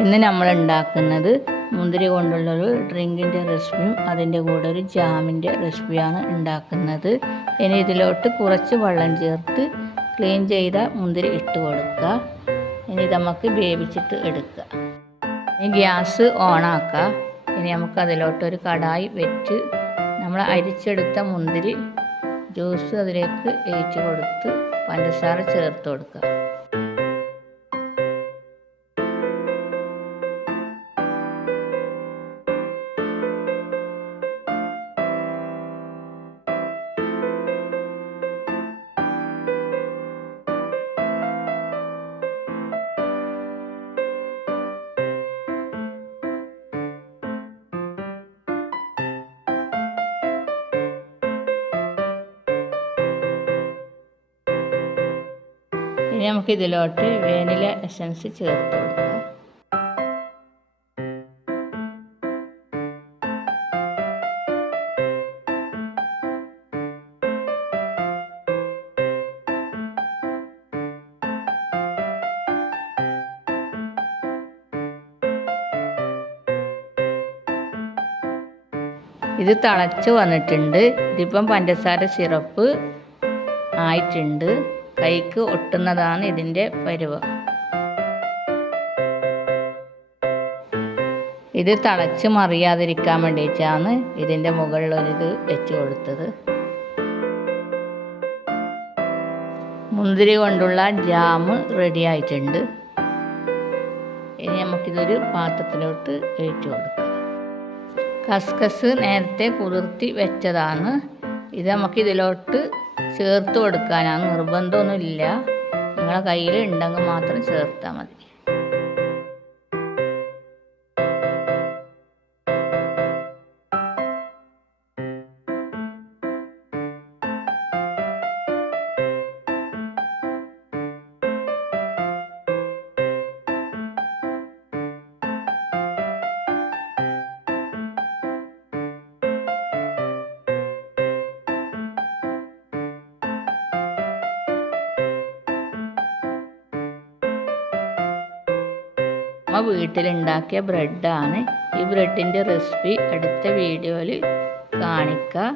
ഇന്ന് നമ്മൾ ഉണ്ടാക്കുന്നത് മുന്തിരി കൊണ്ടുള്ളൊരു ഡ്രിങ്കിൻ്റെ റെസിപ്പിയും അതിൻ്റെ കൂടെ ഒരു ജാമിൻ്റെ റെസിപ്പിയാണ് ഉണ്ടാക്കുന്നത്. ഇനി ഇതിലോട്ട് കുറച്ച് വെള്ളം ചേർത്ത് ക്ലീൻ ചെയ്ത മുന്തിരി ഇട്ട് കൊടുക്കുക. ഇനി ഇത് നമുക്ക് വേവിച്ചിട്ട് എടുക്കുക. ഇനി ഗ്യാസ് ഓണാക്കുക. ഇനി നമുക്ക് അതിലോട്ടൊരു കടായി വെച്ച് നമ്മൾ അരിച്ചെടുത്ത മുന്തിരി ജ്യൂസ് അതിലേക്ക് ഒഴിച്ച് കൊടുത്ത് പഞ്ചസാര ചേർത്ത് കൊടുക്കുക. ഇനി നമുക്ക് ഇതിലോട്ട് വാനില എസൻസ് ചേർത്ത് കൊടുക്കുക. ഇത് തിളച്ച് വന്നിട്ടുണ്ട്. ഇതിപ്പം പഞ്ചസാര സിറപ്പ് ആയിട്ടുണ്ട്. കൈക്ക് ഒട്ടുന്നതാണ് ഇതിൻ്റെ പരുവം. ഇത് തിളച്ച് മറിയാതിരിക്കാൻ വേണ്ടിയിട്ടാണ് ഇതിൻ്റെ മുകളിലൊരിത് വെച്ച് കൊടുത്തത്. മുന്തിരി കൊണ്ടുള്ള ജാം റെഡി ആയിട്ടുണ്ട്. ഇനി നമുക്കിതൊരു പാത്രത്തിലോട്ട് ഒഴിച്ച് കൊടുക്കാം. കസ്കസ് നേരത്തെ കുതിർത്തി വെച്ചതാണ്. ഇത് നമുക്കിതിലോട്ട് ചേർത്ത് കൊടുക്കാനാണ്, നിർബന്ധമൊന്നുമില്ല. നിങ്ങളെ കയ്യിൽ ഉണ്ടെങ്കിൽ മാത്രം ചേർത്താൽ മതി. വീട്ടിലുണ്ടാക്കിയ ബ്രെഡാണ്. ഈ ബ്രെഡിൻ്റെ റെസിപ്പി അടുത്ത വീഡിയോയിൽ കാണിക്കാം.